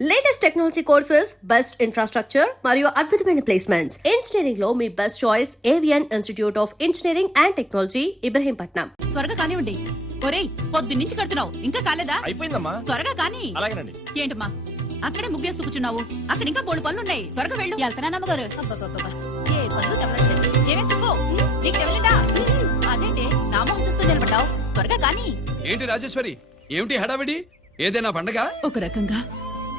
Latest technology courses, best infrastructure మరియు అద్భుతమైన placements. Engineering లో మీ best choice Avion institute of engineering and technology, Ibrahimpatnam. త్వరగా కానివ్వండి. ఒరేయ్, పొద్దున్నుంచి కడుతున్నావు, ఇంకా కాలేదా? అయిపోయిందమ్మా. త్వరగా కాని. అలాగేనండి. ఏంటమ్మా అక్కడే ముగ్గేస్తూ కూర్చున్నావు? అక్కడ ఇంకా 3 పనులున్నాయి. త్వరగా వెళ్ళు. వెళ్తానమ్మగారు. అబ్బబ్బబ్బబ్బా, ఏ పనులు తెవరండి. ఏమే సుబ్బు, నీకు తెవలేదా? అదేంటి నామం చూస్తూ నిలబడ్డావు? త్వరగా కాని. ఏంటి రాజేశ్వరి, ఏమిటి హడావిడి? ఏదైనా పండగ? ఒక రకంగా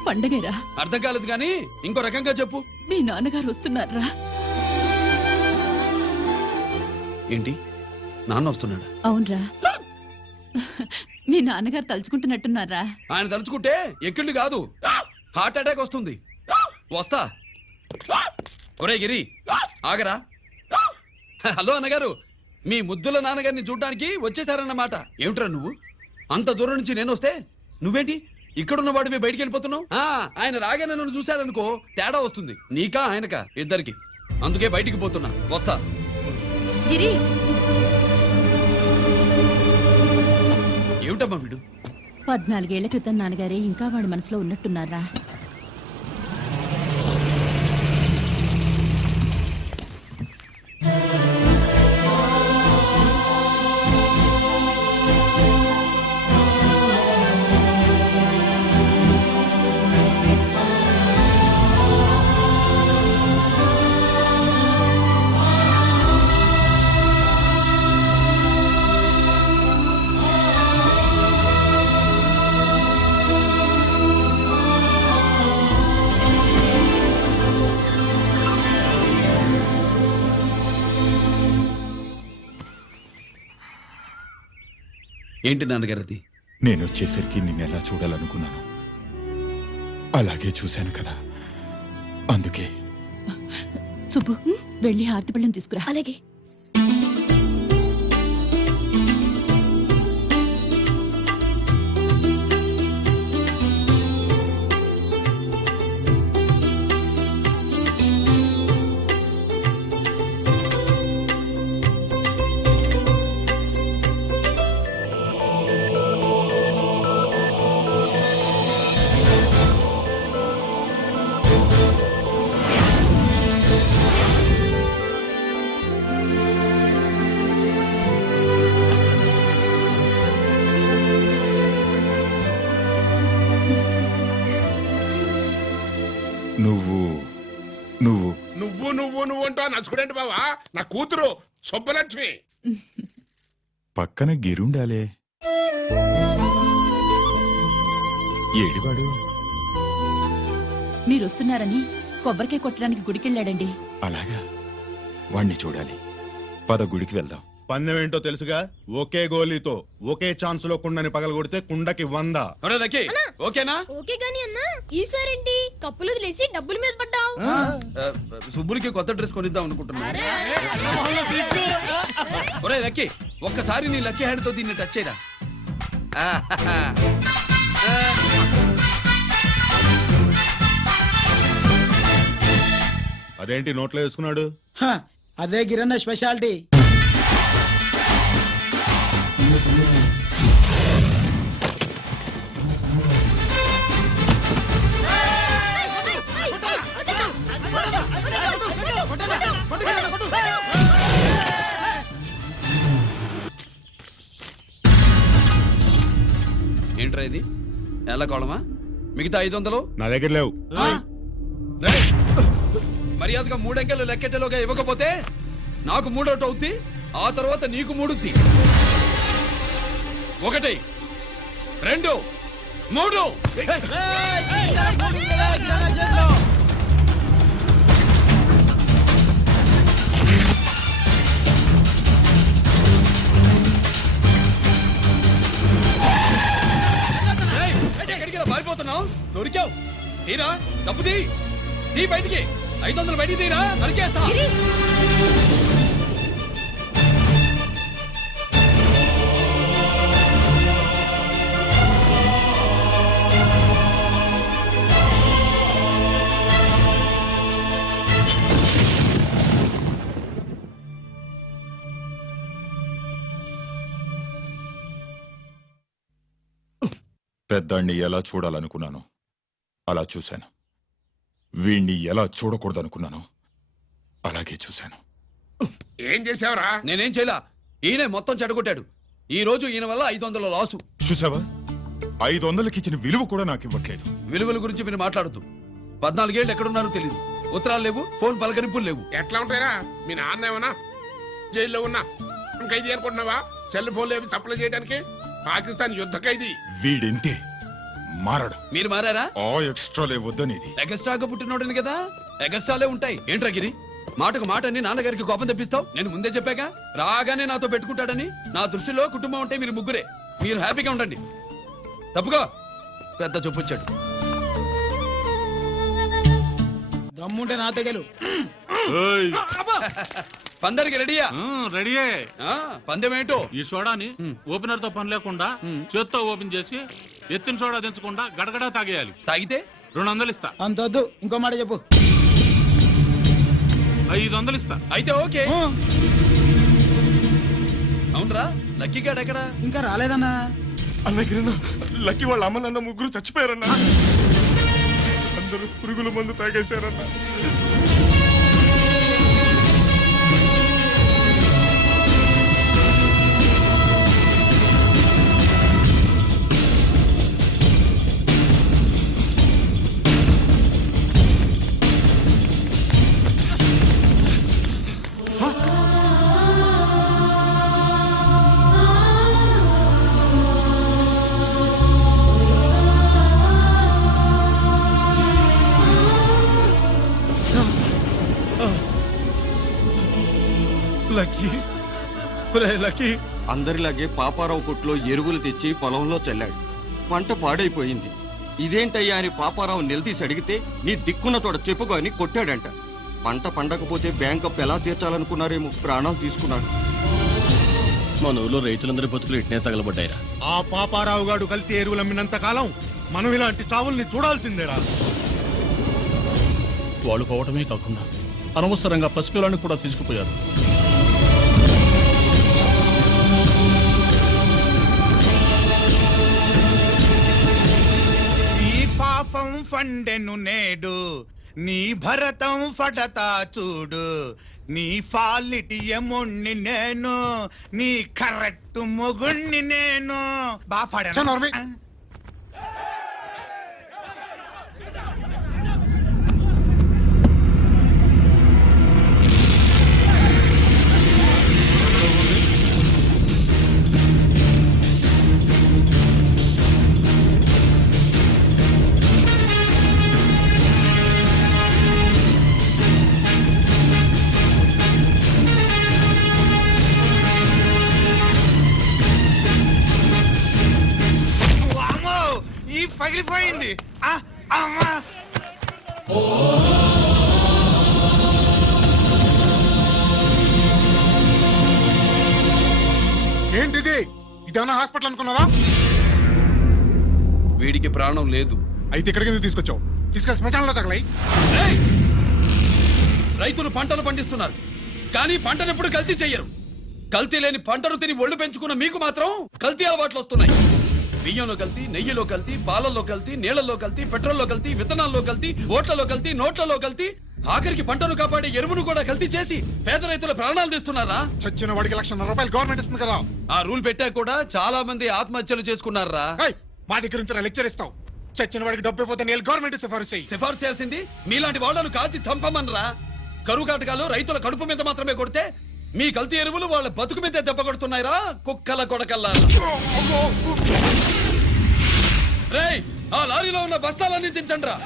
పండగేరా. అర్థం కాలేదు గాని ఇంకో రకంగా చెప్పు. మీ నాన్నగారు వస్తున్నారా? ఏంటి, నాన్న వస్తున్నాడా? అవునరా, మీ నాన్నగారు తలుచుకుంటున్నట్టున్నారా? ఆయన తలుచుకుంటే ఎక్కిళ్ళు కాదు, హార్ట్ అటాక్ వస్తుంది. వస్తా. ఒరే గిరి, ఆగరా. హలో అన్నగారు, మీ ముద్దుల నాన్నగారిని చూడ్డానికి వచ్చేసారన్నమాట. ఏమిట్రా నువ్వు? అంత దూరం నుంచి నేను వస్తే నువ్వేంటి ఇక్కడున్న వాడివి బయటికి వెళ్ళిపోతున్నావు? ఆయన రాగానే నన్ను చూశాడనుకో తేడా వస్తుంది, నీకా ఆయనకా ఇద్దరికి. అందుకే బయటికి పోతున్నా, వస్తా. గిరి, ఏమిటమ్మా వీడు? 14 ఏళ్ల క్రితం నాన్నగారే ఇంకా వాడి మనసులో ఉన్నట్టున్నారా? ఏంటి నాన్నగారు అది? నేను వచ్చేసరికి నిన్నెలా చూడాలనుకున్నాను అలాగే చూశాను కదా, అందుకే. సుబ్బు, వెళ్ళి హారతి పళ్ళం తీసుకురా. అలాగే. నువ్వు నువ్వు నువ్వు నువ్వు నువ్వు అంటా నచ్చుకునేంటి బావా? నా కూతురు సుబ్బలక్ష్మి. పక్కన గిరుండాలే. ఏడివాడు? మీరు వస్తున్నారని కొబ్బరికాయ కొట్టడానికి గుడికెళ్ళాడండి. అలాగా, వాణ్ణి చూడాలి. పద, గుడికి వెళ్దాం. పందెం ఏంటో తెలుసుగా? ఒకే గోలీతో ఒకే ఛాన్స్ లో కుండని పగలగొడితే కుండకి 100. ఓకేనా? ఓకే గాని అన్న, ఈసారేంటి కప్పులు వదిలేసి డబ్బుల మీద పడ్డావు? సుబ్బులకి కొత్త డ్రెస్ కొనిద్దాం అనుకుంటున్నా. ఒరే లక్కీ, ఒక్కసారి నీ లక్కీ హ్యాండ్ తో దీన్ని టచ్ చేయరా. అదేంటి నోట్లో వేసుకున్నాడు? అదే గిరన్న స్పెషాలిటీ. ఏంట్రా ఇది? ఎలా కోళమా? మిగతా 500 నా దగ్గర లేవు. మర్యాదగా 3 అంకెలు లెక్కెట్టలోగా ఇవ్వకపోతే నాకు 3 అవుద్ది, ఆ తర్వాత నీకు 3. 1 2 3. పారిపోతున్నావు, దొరికావు. తీరా డబ్బు తీ బయటికి. 500 బయటికి తీరా, నరికేస్తా. పెద్దాన్ని ఎలా చూడాలనుకున్నాను అలా చూశాను. వీణ్ణి ఎలా చూడకూడదనుకున్నాను అలాగే చూశాను. ఏం చేసావురా? నేనేం చేయలా, ఈయనే మొత్తం చెడగొట్టాడు. ఈ రోజు ఈయన వల్ల 500 లాసు. చూసావా, 500కి ఇచ్చిన విలువ కూడా నాకు ఇవ్వట్లేదు. విలువల గురించి మీరు మాట్లాడద్దు. 14 ఏళ్ళు ఎక్కడున్నారో తెలియదు. ఉత్తరాలు లేవు, ఫోన్ పలకరింపులు లేవు. ఎట్లా ఉంటాయిరా? మీ నాన్న ఏమన్నా జైల్లో ఉన్నా ఇంకా ఇది అనుకుంటున్నావా? సెల్ ఫోన్ లేవి సప్లై చేయడానికి. పాకిస్తాన్ యుద్ధ ఖైదీ. వీడింతే, మారడు. మీరు మారారా? ఆ ఎక్స్ట్రాలే వద్దనేది. ఎగస్ట్రాగా పుట్టినోడని కదా, ఎగస్ట్రాలే ఉంటాయి. ఏంట్రా గిరి, మాటకు మాట అని నాన్నగారికి కోపం తెప్పిస్తావు? నేను ముందే చెప్పాగా రాగానే నాతో పెట్టుకుంటాడని. నా దృష్టిలో కుటుంబం అంటే మీరు ముగ్గురే. మీరు హ్యాపీగా ఉండండి. తప్పుగా పెద్ద చూపొచ్చాడు. దమ్ముంటే నా తెగలు. పందరికి రెడీయా? రెడీయే. పందెం ఏంటో? ఈ సోడాని ఓపెనర్ తో పని లేకుండా చేత్తో ఓపెన్ చేసి ఎత్తిన సోడా తెచ్చకుండా గడగడా తాగేయాలి. తాగితే 200 ఇస్తా. అంతొద్దు, ఇంకో మాట చెప్పు. 500 ఇస్తా. అయితే ఓకే. అవునరా, లక్కీ గాడు ఎక్కడా? ఇంకా రాలేదన్నా. అన్నగిరిన లక్కీ వాళ్ళ అమ్మ నాన్న ముగ్గురు చచ్చిపోయారన్నా. అందరూ పురుగుల మందు తాగేశారన్నా. Lucky, lucky. అందరిలాగే పాపారావు కొట్లో ఎరువులు తెచ్చి పొలంలో చల్లాడు. పంట పాడైపోయింది. ఇదేంటయ్యా అని పాపారావు నిలదీసి అడిగితే నీ దిక్కున్న తోడ చెప్పుకో అని కొట్టాడంట. పంట పండకపోతే బ్యాంక్ అప్పు ఎలా తీర్చాలనుకున్నారేమో ప్రాణాలు తీసుకున్నారు. మన ఊళ్ళో రైతులందరి బతుకులు ఇట్నే తగలబడ్డాయిరా. ఆ పాపారావు గాడు కల్తీ ఎరువులు అమ్మినంత కాలం మనం ఇలాంటి చావుల్ని చూడాల్సిందేరా. వాళ్ళు పోవటమే కాకుండా అనవసరంగా పసిపిల్లని కూడా తీసుకుపోయారు. ఈ పాపం ఫండెను నేడు, నీ భరతం ఫడతా చూడు. నీ ఫాలిటి ఎముణ్ణి నేను, నీ కరెక్ట్ మొగుణ్ణి నేను. పగిలిపోయింది. ఏంటిది? ఇదేమన్నా హాస్పిటల్ అనుకున్నావా? వీడికి ప్రాణం లేదు. అయితే ఇక్కడికి ఎందుకు తీసుకొచ్చావు? తీసుకెళ్ళి శ్మశానంలో తగలై. ఏయ్! రైతులు పంటలు పండిస్తున్నారు, కానీ పంటను ఎప్పుడు కల్తీ చెయ్యరు. కల్తీ లేని పంటను తిని ఒళ్ళు పెంచుకున్న మీకు మాత్రం కల్తీ అలవాట్లు వస్తున్నాయి. బియ్యంలో కల్తీ, నెయ్యిలో కల్తీ, పాలల్లో కల్తీ, నీళ్లలో కల్తీ, పెట్రోల్లో కల్తీ, విత్తనాల్లో కల్తీ, ఓట్లలో కల్తీ, నోట్లలో కల్తీ, ఆఖరికి పంటను కాపాడే ఎరువును కూడా కల్తీ చేసి పేద రైతుల ప్రాణాలు తీస్తున్నారా? చచ్చిన వాడికి ₹1,00,000 గవర్నమెంట్ ఇస్తుంది కదా. ఆ రూల్ పెట్టా కూడా చాలా మంది ఆత్మహత్యలు చేసుకున్నారా? మా దగ్గర నుంచి లెక్చర్ ఇస్తావు. చచ్చిన వాడికి డబ్బు ఇవ్వతే గవర్నమెంట్ సిఫార్సు చేయాల్సింది మీలాంటి వాళ్ళను కాల్చి చంపమనరా? కరువు కాటకాలు రైతుల కడుపు మీద మాత్రమే కొడితే మీ కల్తీ ఎరువులు వాళ్ళ బతుకు మీద దెబ్బ కొడుతున్నాయిరా కుక్కల కొడకల్లా. రేయ్, ఆ లారీలో ఉన్న బస్తాలన్నీ దించండి రా.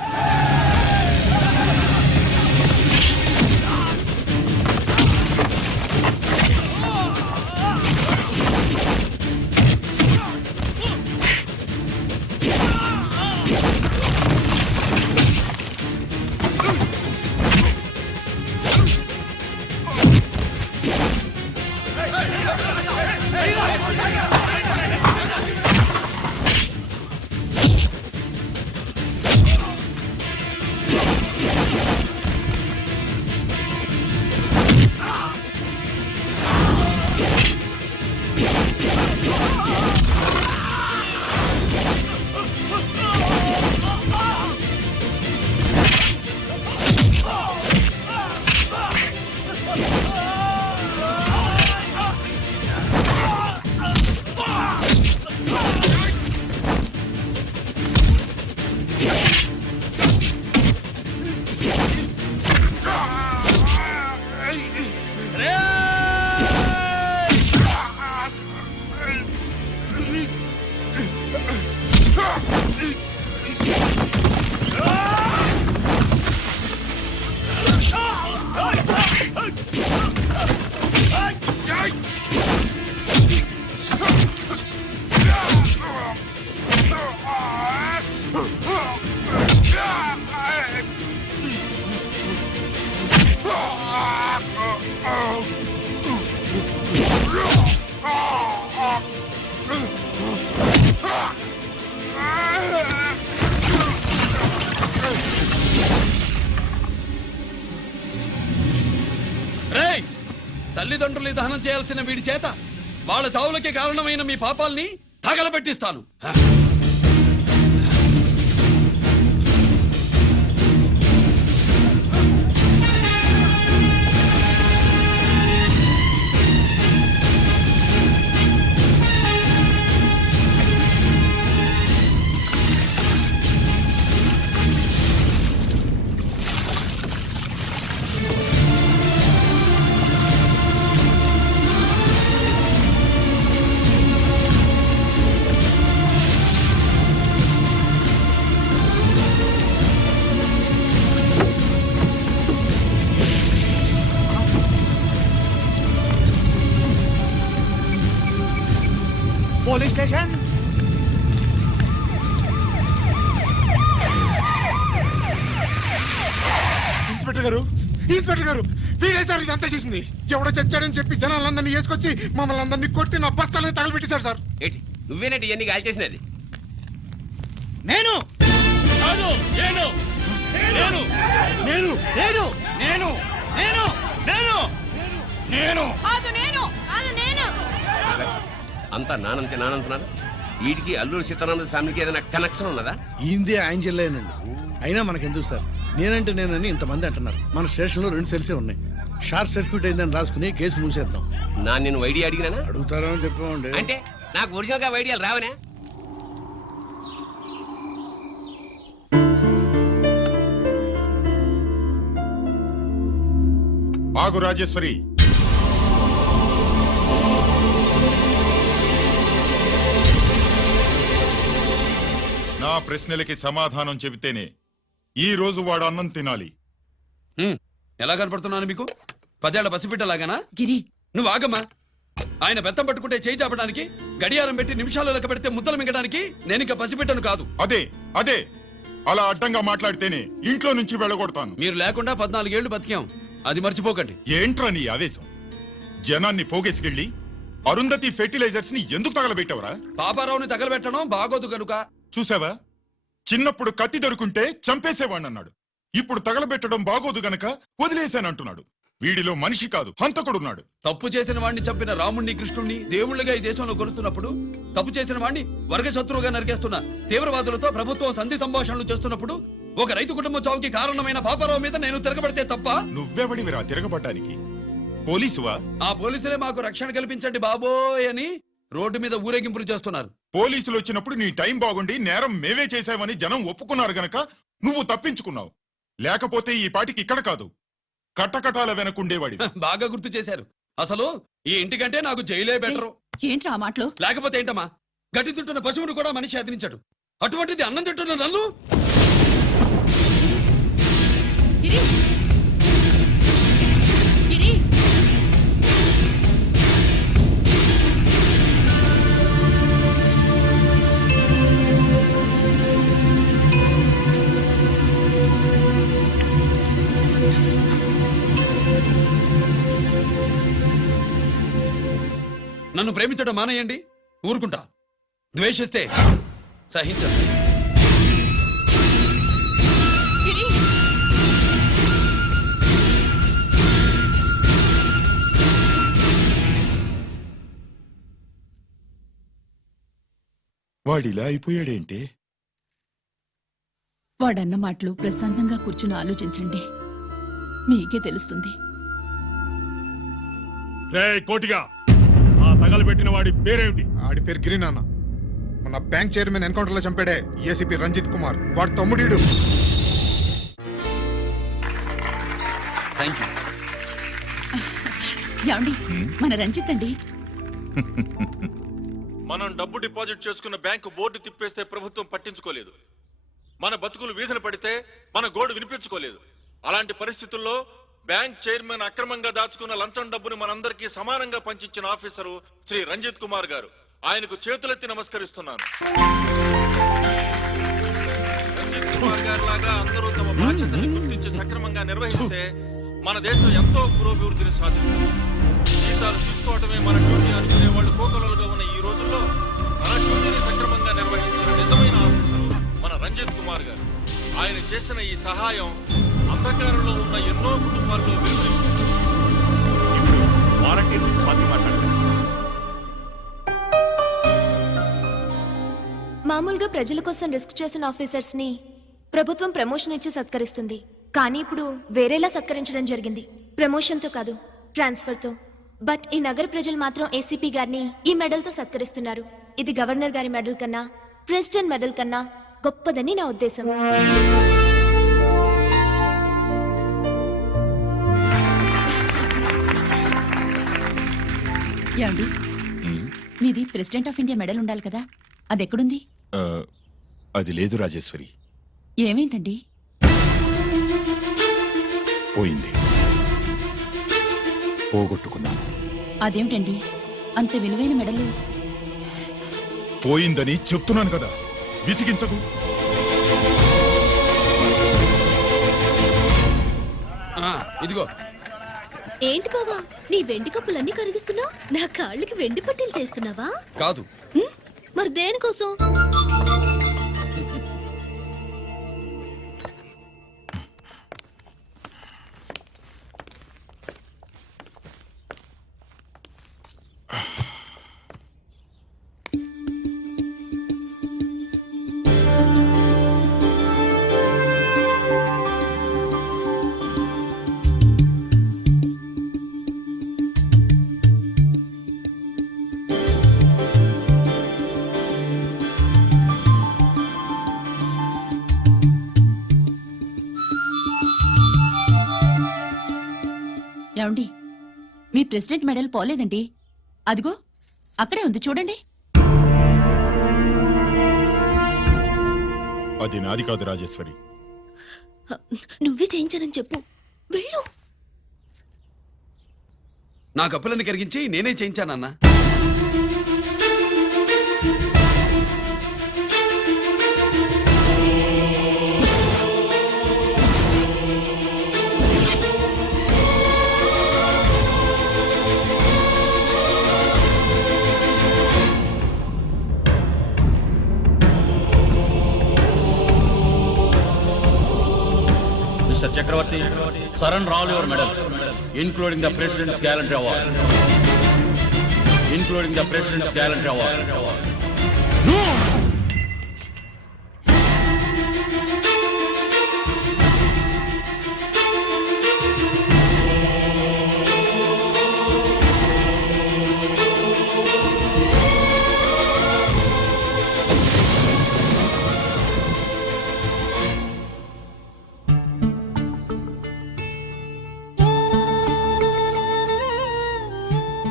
తల్లిదండ్రుల్ని దహనం చేయాల్సిన వీడి చేత వాళ్ళ చావులకి కారణమైన మీ పాపాల్ని తగలబెట్టిస్తాను. Police station. ఇన్స్పెక్టర్ గారు, ఇన్స్పెక్టర్ గారు, వీడే సార్ ఇదంతా చేసింది. ఎవడో చచ్చాడని చెప్పి జనాలందరినీ వేసుకొచ్చి మమ్మల్ని అందరినీ కొట్టి నా బస్తాలని తగలబెట్టేశారు సార్. ఏంటి నువ్వేనటి ఇవన్నీ కాల్ చేసినది? నేను నేను నేను నేను నేను నేను నేను నేను నేను నేను అంతా నానంటున్నారు. వీటికి అల్లూరి సీతారామరాజు ఫ్యామిలీకి ఏదైనా కనెక్షన్ ఉన్నదా? ఈందే ఆయన జిల్లేనండి. అయినా మనకెందుకు సార్, నేనంటే నేనని ఇంతమంది అంటున్నారు. మన స్టేషన్లో 2 సెల్సే ఉన్నాయి. షార్ట్ సర్క్యూట్ అయిందని రాసుకుని కేసు మూసేద్దాం. నేను ఐడియా అడిగినా అడుగుతారా అని చెప్పామండి. అంటే నాకు ఒరిజినల్ గా ఐడియాలు రావనే? ఆగు రాజేశ్వరి. నా ప్రశ్నలకి సమాధానం చెబితేనే ఈ రోజు వాడు అన్నం తినాలి. ఎలా కనపడుతున్నాను మీకు? 10 ఏళ్ల పసిబిడ్డలాగానా? గిరి, నువ్వు ఆగమ్మా. ఆయన బెత్తం పట్టుకుంటే చేయి చాపడానికి, గడియారం పెట్టి నిమిషాలు లెక్క పెడితే ముద్దలు మింగడానికి నేను ఇంకా పసిబిడ్డను కాదు. అదే అదే అలా అడ్డంగా మాట్లాడితేనే ఇంట్లో నుంచి వెళ్ళగొడతాను. మీరు లేకుండా 14 ఏళ్లు బతికాం, అది మర్చిపోకండి. ఏంట్రా నీ ఆవేశం? జనాన్ని పోగేసుకెళ్ళి అరుంధతి ఫెర్టిలైజర్స్ ని ఎందుకు తగలబెట్టావురా? పాపారావుని తగలబెట్టడం బాగోదు గనుక. చూసావా, చిన్నప్పుడు కత్తి దొరుకుంటే చంపేసేవాణ్ణన్నాడు. ఇప్పుడు తగలబెట్టడం బాగోదు గనక వదిలేశానంటున్నాడు. వీడిలో మనిషి కాదు, హంతకుడున్నాడు. తప్పు చేసిన వాడిని చంపిన రాముణ్ణి, కృష్ణుణ్ణి దేవుళ్ళుగా ఈ దేశంలో కొలుస్తున్నప్పుడు, తప్పు చేసిన వాడిని వర్గశత్రువుగా నరికేస్తున్న తీవ్రవాదులతో ప్రభుత్వం సంధి సంభాషణలు చేస్తున్నప్పుడు, ఒక రైతు కుటుంబం చావుకి కారణమైన పాపారావు మీద నేను తిరగబడితే తప్ప? నువ్వెవడివిరా తిరగబడ్డానికి? పోలీసువా? ఆ పోలీసులే మాకు రక్షణ కల్పించండి బాబోయ్ అని రోడ్డు మీద ఊరేగింపులు చేస్తున్నారు. పోలీసులు వచ్చినప్పుడు నీ టైం బాగుండి నేరం మేమే చేశామని జనం ఒప్పుకున్నారు గనక నువ్వు తప్పించుకున్నావు. లేకపోతే ఈ పాటికి ఇక్కడ కాదు, కట్టకటాల వెనకుండేవాడి. బాగా గుర్తు చేశారు. అసలు ఈ ఇంటికంటే నాకు జైలే బెటరు. ఏంట్రా ఆ మాటలు? లేకపోతే ఏంటమ్మా, గడ్డి తింటున్న పశువును కూడా మనిషి అదిలించాడు. అటువంటిది అన్నం తింటున్న నన్ను? గిరి, గిరి, నన్ను ప్రేమించడం మానేయండి, ఊరుకుంటా. ద్వేషిస్తే సహించదు. గిరి. వాడిలా అయిపోయాడేంటి? వాడన్న మాటలు ప్రశాంతంగా కూర్చుని ఆలోచించండి, మీకే తెలుస్తుంది. రే కోటిగా, ఆ తగలబెట్టిన వాడి పేరేమిటి? ఆడి పేరు గిరి నాన్న. మన బ్యాంక్ చైర్మన్ ఎన్కౌంటర్ లో చంపాడే ఏసీపీ రంజిత్ కుమార్, వాడి తమ్ముడీడు. Thank you. ఏమండి, మన రంజిత్ అండి. మనం డబ్బు డిపాజిట్ చేసుకున్న బ్యాంకు బోర్డు తిప్పేస్తే ప్రభుత్వం పట్టించుకోలేదు. మన బతుకులు వీధులు పడితే మన గోడు వినిపించుకోలేదు. అలాంటి పరిస్థితుల్లో బ్యాంక్ చైర్మన్ అక్రమంగా దాచుకున్న లంచం డబ్బుని మనందరికీ సమానంగా పంచిచ్చిన ఆఫీసరు శ్రీ రంజిత్ కుమార్ గారు. ఆయనకు చేతులెత్తి నమస్కరిస్తున్నాను. రంజిత్ కుమార్ గారి లాగా అందరూ తమ బాధ్యతల్ని గుర్తించి సక్రమంగా నిర్వహిస్తే మన దేశం ఎంతో పురోభివృద్ధిని సాధిస్తుంది. జీతాలు తీసుకోవటమే మన డ్యూటీ అనుకునే వాళ్ళు కోకొలలుగా ఉన్న ఈ రోజుల్లో మన డ్యూటీని సక్రమంగా నిర్వహించిన నిజమైన ఆఫీసరు మన రంజిత్ కుమార్ గారు. ఆయన చేసిన ఈ సహాయం అంధకారంలో ఉన్న ఎన్నో కుటుంబాల్లో వెలుగునింపింది. ఇప్పుడు వాలంటీర్ స్వాతి మాట్లాడారు. మామూలుగా ప్రజల కోసం రిస్క్ చేసిన ఆఫీసర్స్ ని ప్రభుత్వం ప్రమోషన్ ఇచ్చి సత్కరిస్తుంది. కానీ ఇప్పుడు వేరేలా సత్కరించడం జరిగింది. ప్రమోషన్ తో కాదు, ట్రాన్స్ఫర్ తో. బట్ ఈ నగర ప్రజలు మాత్రం ఏసీపీ గారిని ఈ మెడల్ తో సత్కరిస్తున్నారు. ఇది గవర్నర్ గారి మెడల్ కన్నా, ప్రెసిడెంట్ మెడల్ కన్నా గొప్పదని నా ఉద్దేశం. ఏమండి, మీది ప్రెసిడెంట్ ఆఫ్ ఇండియా మెడల్ ఉండాలి కదా, అది ఎక్కడుంది? అది లేదు రాజేశ్వరి, ఏమైందండి? పోయింది, పోగొట్టుకున్నాను. అదేమిటండి అంత విలువైన మెడలు? పోయిందని చెప్తున్నాను కదా, విసిగించకు. ఇదిగో. ఏంటి బావా, నీ వెండి కప్పులన్నీ కరిగిస్తున్నావు? నా కాళ్ళకి వెండి పట్టీలు చేస్తున్నావా? కాదు. మరి దేనికోసం? ఏమండి, మీ ప్రెసిడెంట్ మెడల్ పోలేదండి, అదిగో అక్కడే ఉంది చూడండి. అది నాది కాదు రాజేశ్వరి. నువ్వే చేయించానని చెప్పు, వెళ్ళు. నా కప్పులను కరిగించి నేనే చేయించానన్నా. Mr. Chakravarti, surrender all your medals, including the President's Gallantry Award. Including the President's Gallantry Award.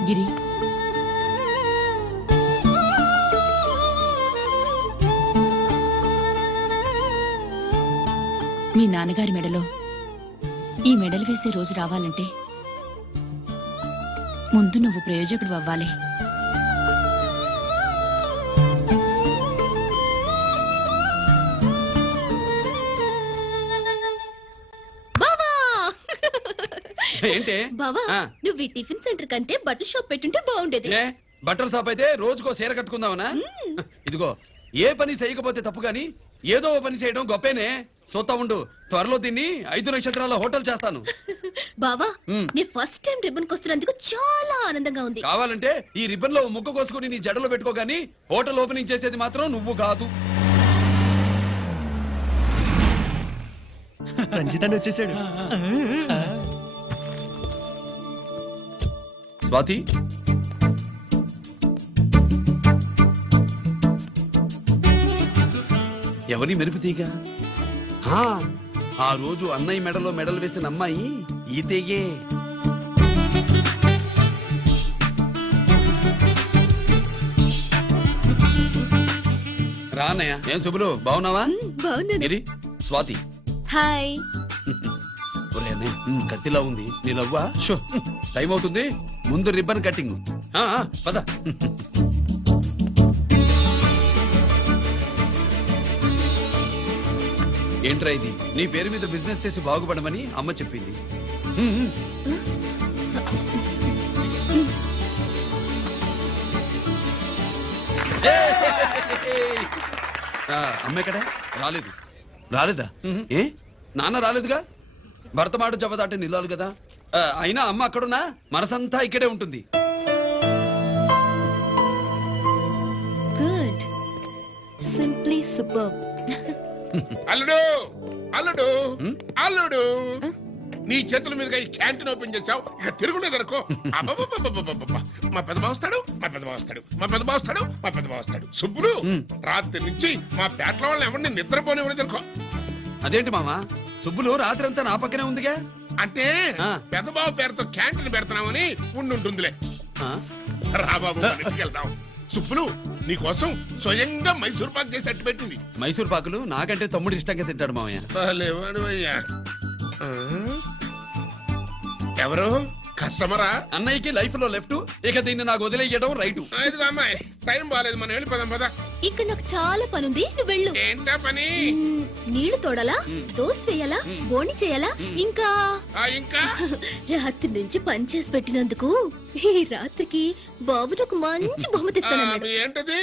గిరి, మీ నాన్నగారి మెడలో ఈ మెడలు వేసే రోజు రావాలంటే ముందు నువ్వు ప్రయోజకుడు అవ్వాలి. ఏంటి? బావా, నువ్వు ఈ టిఫిన్ సెంటర్ కంటే బట్టల షాప్ పెట్టుంటే బాగుండేది. ఏ బట్టల షాప్ అయితే రోజుకో చీర కట్టుకుందామనా? ఇదిగో, ఏ పని చేయకపోతే తప్పు గాని ఏదో ఓ పని చేయడం గొప్పేనే. సొత్తా ఉండు, త్వరలో తిని 5 నక్షత్రాల హోటల్ చేస్తాను. బావా, నీ ఫస్ట్ టైం రిబ్బన్ కొస్తున్నందుకు చాలా ఆనందంగా ఉంది. కావాలంటే ఈ రిబ్బన్ లో ముక్క కోసుకుని నీ జడలో పెట్టుకో గాని హోటల్ ఓపెనింగ్ చేసేది మాత్రం నువ్వు కాదు. రంజితాన్ని వచ్చేసాడు. స్వాతి, ఎవరి మెరుపు తీగ? ఆ రోజు అన్నయ్య మెడలో మెడలు వేసిన అమ్మాయి ఈ తీగే. రా అన్నయ్య. ఏం శుభులు, బాగున్నావా? బాగున్నాను. గిరి, స్వాతి. హాయ్. ఒరే అన్నయ్య, కత్తిలా ఉంది నీ నవ్వా? షో, టైం అవుతుంది, ముందు రిబ్బన్ కటింగ్. పద. ఏంట్రా ఇది? నీ పేరు మీద బిజినెస్ చేసి బాగుపడమని అమ్మ చెప్పింది. అమ్మ ఎక్కడే? రాలేదా? ఏ నాన్న రాలేదుగా? భర్త మాట జబదాటే నిల్లాలి కదా. అయినా అమ్మ అక్కడున్నా మనసంతా ఇక్కడే ఉంటుంది. Good, simply super. అల్లుడు అల్లుడు అల్లుడు నీ చేతుల మీదుగా ఈ క్యాంటీన్ ఓపెన్ చేసావు, ఇక తిరుగులేదు అనుకో. మా పెద్ద బావస్తాడు మా పెద్ద బావస్తాడు మా పెద్ద బావస్తాడు మా పెద్ద బావస్తాడు సుబ్బులు రాత్రి నుంచి మా పేటల వాళ్ళని ఎవరిని నిద్రపోనివ్వలేదు అనుకో. అదేంటి మామ, సుబ్బులు రాత్రంతా నా పక్కనే ఉందిగా. అంటే పెద్ద బావ పేరుతో క్యాంటీన్ పెడుతున్నామని ఉండుంటుందిలే. ఆ? రా బాబు మన ఇంటికి వెళ్దాం. సుబ్బులు నీకోసం స్వయంగా మైసూర్ పాక్ చేసి అట్టు పెట్టింది. మైసూర్ పాకులు నాకంటే తమ్ముడు ఇష్టంగా తింటాడు మామయ్య. లేవాడువయ్యా. ఎవరు కస్టమరా? అన్నయ్యకి లైఫ్ లో లెఫ్ట్, ఇక దీన్ని నాకు వదిలేయడం రైట్. ఇదిగో అమ్మాయి టైం బాగాలేదు, మనం వెళ్ళిపోదాం పద. ఇక్కడ నాకు చాలా పనుంది, నువ్వు వెళ్ళు. ఏంటా పని? నీళ్లు తోడాలా, దోశ వేయాలా, బోని చేయాలా, ఇంకా ఇంకా రాత్రి నుంచి పని చేసి పెట్టినందుకు ఈ రాత్రికి బాబు నాకు మంచి బహుమతి ఇస్తానన్నాడు. ఏంటది?